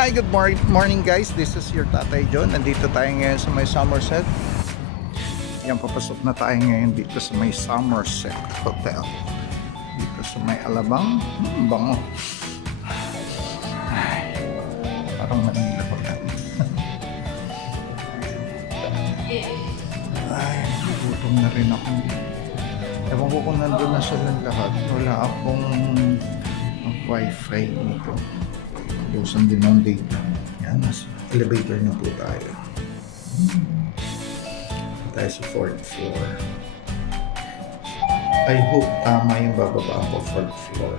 Hi, good morning guys. This is your Tatay John. Nandito tayo ngayon sa may Somerset. Yan, papasok na tayo ngayon dito sa may Somerset Hotel. Dito sa may Alabang. Bango. Ay, parang Manila Hotel. Ay, gutom na rin ako. Ewan ko kung nandun na sila lahat. Wala akong wifi nito. Usan din ng data. Yan, nasa elevator na po tayo. Tayo sa 4th floor. I hope tama yung bababa ko, 4th floor.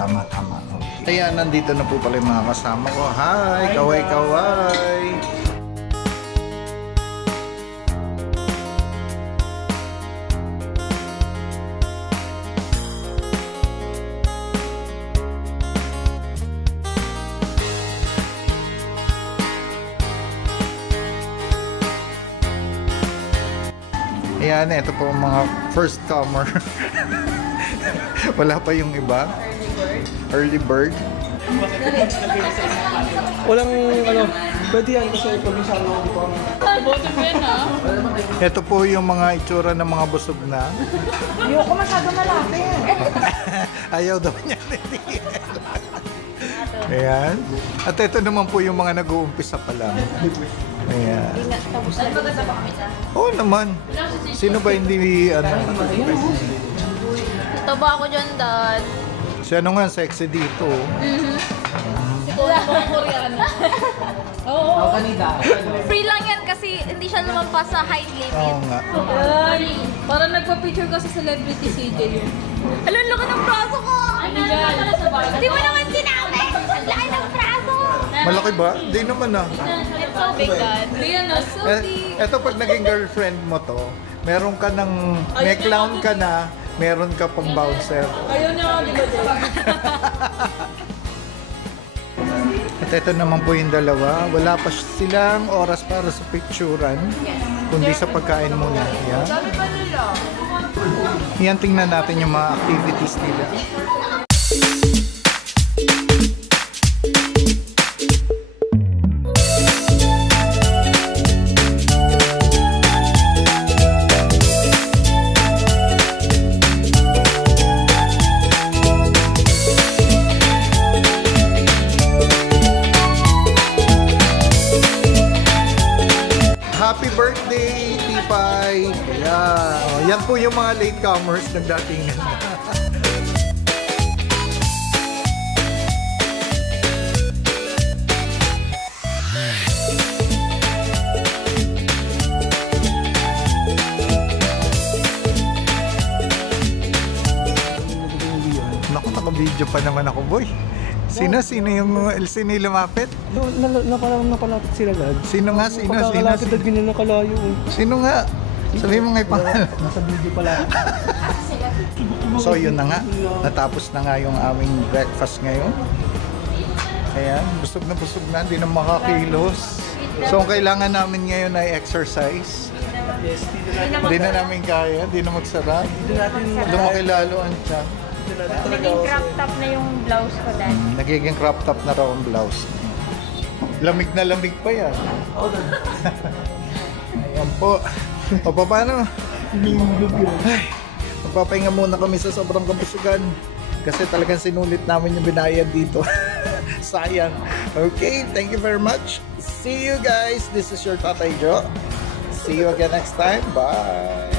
Tama. Okay. Ayan, nandito na po pala yung mga kasama ko. Hi! Kaway! Ayan, ito po mga first comer. Wala pa yung iba. Early bird. Walang pwede yan kasi pag-isama ko dito. Ito po yung mga itsura ng mga busog na. Ayoko masyado malapit. Ayaw daw niya. Ayan. At ito naman po yung mga nag-uumpisa pa lang. Ayan. Oo naman. Sino ba hindi Gusto ba ako dyan, Dad? Si ano nga sexy dito. Si Kuya Koreana. Oo. Free lang yan kasi hindi siya lumampas sa height limit. Oo nga. Parang nagpa-picture ka sa celebrity CJ yun. Alam, laki ng braso ko! Hindi mo naman sinabi! Ang laki ng braso! Malaki ba? Hindi naman ah. It's so big, Dad. So deep. Eto pag naging girlfriend mo to, meron ka ng, may clown ka na, meron ka pang bouncer. Ayaw niya, di ba, Jay? At ito naman po yung dalawa. Wala pa silang oras para sa picturean, kundi sa pagkain muna. Yan. Yan, tingnan natin yung mga activities nila. Happy birthday, Tipay! Ayan. Yan po yung mga latecomers nagdatingan na. Naku, naka-video pa naman ako, boy. Sino yung lumapit? Napalapit sila agad. Sino nga? Pagkakalapit at ganyan nakalayo. Sino nga? Sabihin mo nga yung pangalan. Nasa video pala. So yun na nga. Natapos na nga yung aming breakfast ngayon. Ayan, busog na, hindi na makakilos. So ang kailangan namin ngayon ay exercise. Hindi na namin kaya, hindi na magsarap. Lumaki lalo ang tiyan. Naging crop top na yung blouse ko, Dad. Nagiging crop top na raw ang blouse. Lamig na lamig pa yan. Ayan po. O paano? Ay, magpapahinga muna kami sa sobrang kabusugan. Kasi talagang sinulit namin yung binayad dito. Sayang. Okay, thank you very much. See you guys. This is your Tatay Joe. See you again next time. Bye.